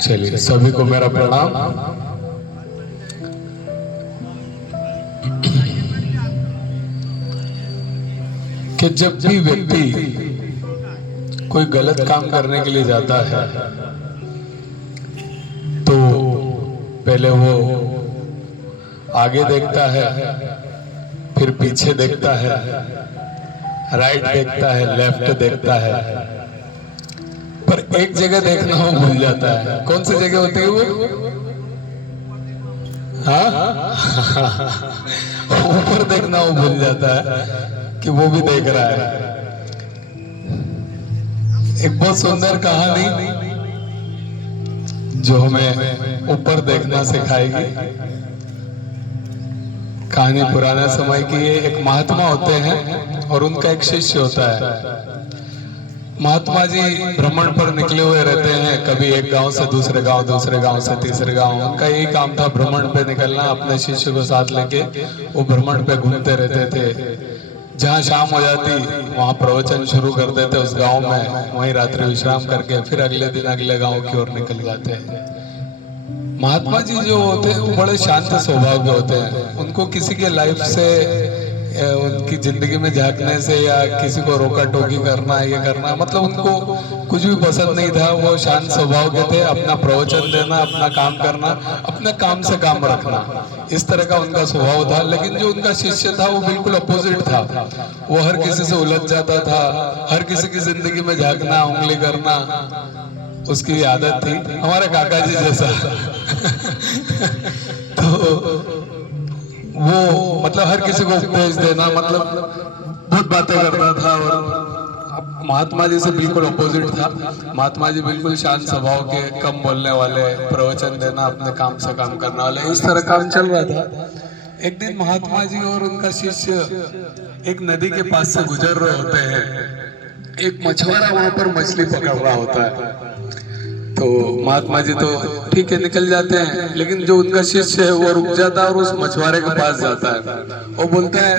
चलिए, सभी को मेरा प्रणाम। कि जब भी व्यक्ति कोई गलत काम करने के लिए जाता है तो पहले वो आगे देखता है, फिर पीछे देखता है, राइट देखता है, लेफ्ट देखता है, पर एक जगह देखना वो भूल जाता है। कौन सी जगह होती है वो? हाँ, ऊपर देखना वो भूल जाता है कि वो भी देख रहा है। एक बहुत सुंदर कहानी जो हमें ऊपर देखना सिखाएगी। कहानी पुराने समय की है। एक महात्मा होते हैं और उनका एक शिष्य होता है। महात्मा जी भ्रमण पर निकले हुए रहते हैं, कभी एक गांव से दूसरे गांव, दूसरे गांव से तीसरे गांव। उनका यही काम था, भ्रमण पे निकलना, अपने शिष्य को साथ लेके वो भ्रमण पे घूमते रहते थे। जहाँ शाम हो जाती वहाँ प्रवचन शुरू कर देते उस गांव में, वहीं रात्रि विश्राम करके फिर अगले दिन अगले गांव की ओर निकल जाते हैं। महात्मा जी जो होते हैं वो बड़े शांत स्वभाव के होते हैं। उनको किसी के लाइफ से, उनकी जिंदगी में झांकने से या किसी को रोका टोकी करना, ये करना, मतलब उनको कुछ भी पसंद नहीं था। वो शांत स्वभाव के थे। अपना प्रवचन देना, अपना काम करना, अपने काम से काम रखना, इस तरह का उनका स्वभाव था। लेकिन जो उनका शिष्य था वो बिल्कुल अपोजिट था। वो हर किसी से उलझ जाता था, हर किसी की जिंदगी में झांकना, उंगली करना उसकी आदत थी, हमारे काका जी जैसा। तो वो मतलब हर किसी को उपदेश देना, मतलब बहुत बातें करता था। और महात्मा जी से बिल्कुल अपोजिट था। महात्मा जी बिल्कुल शांत स्वभाव के, कम बोलने वाले, प्रवचन देना, अपने काम से काम करने वाले, इस तरह काम चल रहा था। एक दिन महात्मा जी और उनका शिष्य एक नदी के पास से गुजर रहे होते हैं। एक मछुआरा वहां पर मछली पकड़ रहा होता है। तो महात्मा जी तो ठीक है निकल जाते हैं, लेकिन जो उनका शिष्य है वो रुक जाता है और उस मछुआरे के पास जाता है। वो बोलता है,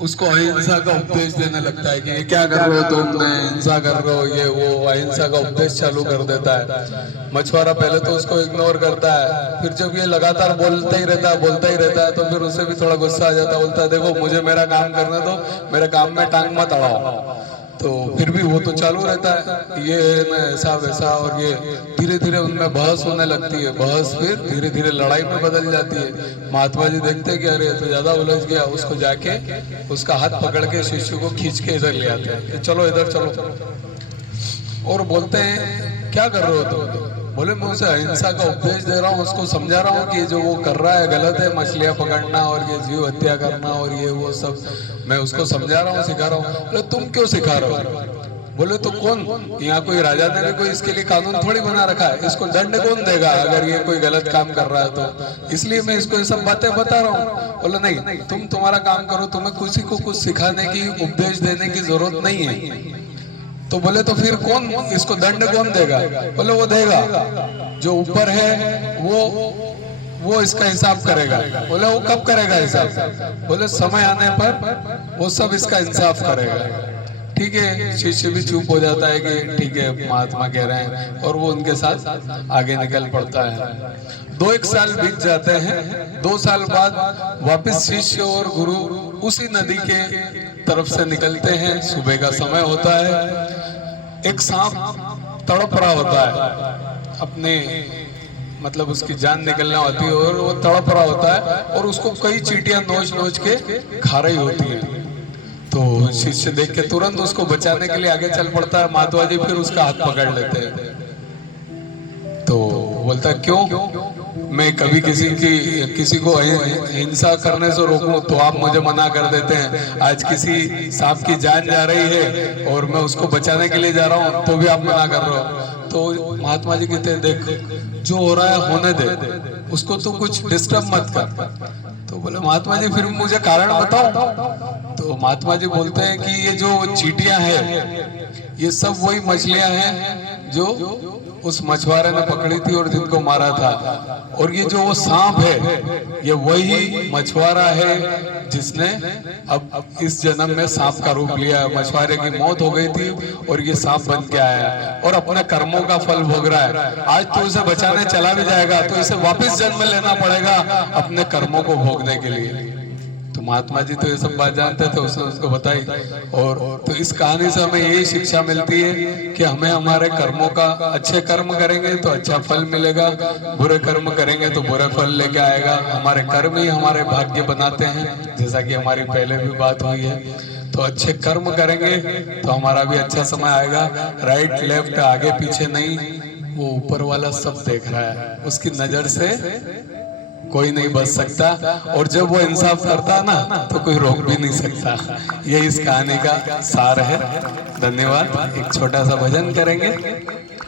उसको अहिंसा का उपदेश देने लगता है कि ये क्या कर रहे हो तुम, हिंसा कर रहे हो, ये वो, अहिंसा का उपदेश चालू कर देता है। मछुआरा पहले तो उसको इग्नोर करता है, फिर जब ये लगातार बोलता ही रहता है तो फिर उसे भी थोड़ा गुस्सा आ जाता है। बोलता है, देखो मुझे मेरा काम करने दो, मेरे काम में टांग मत अड़ाओ। तो फिर भी वो तो चालू रहता है, ये ऐसा वैसा, और ये धीरे धीरे उनमें बहस होने लगती है। बहस फिर धीरे धीरे लड़ाई में बदल जाती है। महात्मा जी देखते हैं कि अरे तो ज्यादा उलझ गया, उसको जाके उसका हाथ पकड़ के शिष्य को खींच के इधर ले आते हैं कि चलो इधर चलो। और बोलते हैं, क्या कर रहे हो तुम? बोले, मैं उसे अहिंसा का उपदेश दे रहा हूँ, उसको समझा रहा हूँ कि जो वो कर रहा है गलत है, मछलियां पकड़ना और ये जीव हत्या करना और ये वो सब, मैं उसको समझा रहा हूँ, सिखा रहा हूँ। बोले, तुम क्यों सिखा रहे हो? बोले, तो कौन, यहाँ कोई राजा ने कोई इसके लिए कानून थोड़ी बना रखा है, इसको दंड कौन देगा अगर ये कोई गलत काम कर रहा है तो, इसलिए मैं इसको ये सब बातें बता रहा हूँ। बोले, नहीं, तुम तुम्हारा काम करो, तुम्हें किसी को कुछ सिखाने की, उपदेश देने की जरूरत नहीं है। तो बोले, तो फिर कौन इसको दंड कौन देगा? बोले, वो देगा, जो ऊपर है वो इसका हिसाब करेगा। बोले, वो कब करेगा हिसाब? बोले, समय आने पर वो सब इसका इंसाफ करेगा। ठीक है, शिष्य भी चुप हो जाता है कि ठीक है महात्मा कह रहे हैं, और वो उनके साथ आगे निकल पड़ता है। 2-1 साल बीत जाते हैं। 2 साल बाद वापस शिष्य और गुरु उसी नदी के तरफ से निकलते हैं। सुबह का समय होता है। एक सांप तड़प रहा होता है, अपने मतलब उसकी जान निकलना होती है, और वो तड़प रहा होता है और उसको कई चींटियां नोच के खा रही होती है। तो शिष्य देख के तुरंत उसको बचाने के लिए आगे चल पड़ता है। महात्मा जी फिर उसका हाथ पकड़ लेते हैं। तो बोलता है, क्यों? मैं कभी किसी को हिंसा करने से रोकूं तो आप मुझे मना कर देते हैं। आज किसी सांप की जान जा रही है और मैं उसको बचाने के लिए जा रहा हूं तो भी आप मना कर रहे हो। तो महात्मा जी कहते हैं, देख जो हो रहा है होने दे, उसको तो कुछ डिस्टर्ब मत कर। तो बोले, महात्मा जी फिर मुझे कारण बताओ। तो महात्मा जी बोलते हैं कि ये जो चींटियां हैं ये सब वही मछलियां हैं जो उस मछुआरे ने पकड़ी थी और जिनको मारा था। और ये जो वो सांप है, ये वही मछुआरा है जिसने अब इस जन्म में सांप का रूप लिया। मछुआरे की मौत हो गई थी और ये सांप बन के आया और अपने कर्मों का फल भोग रहा है। आज तो इसे बचाने चला भी जाएगा तो इसे वापस जन्म लेना पड़ेगा अपने कर्मों को भोगने के लिए। तो महात्मा जी तो ये सब बात जानते थे, उसने उसको बताई। और तो इस कहानी से हमें यही शिक्षा मिलती है कि हमें हमारे कर्मों का, अच्छे कर्म करेंगे तो अच्छा फल मिलेगा, बुरे कर्म करेंगे तो बुरे फल लेके आएगा। हमारे कर्म ही हमारे भाग्य बनाते हैं, जैसा कि हमारी पहले भी बात हुई है। तो अच्छे कर्म करेंगे तो हमारा भी अच्छा समय आएगा। राइट लेफ्ट आगे पीछे नहीं, वो ऊपर वाला सब देख रहा है, उसकी नजर से कोई नहीं बच सकता। और जब वो इंसाफ करता ना तो कोई रोक भी नहीं सकता। ये इस कहानी का सार है। धन्यवाद। एक छोटा सा भजन करेंगे।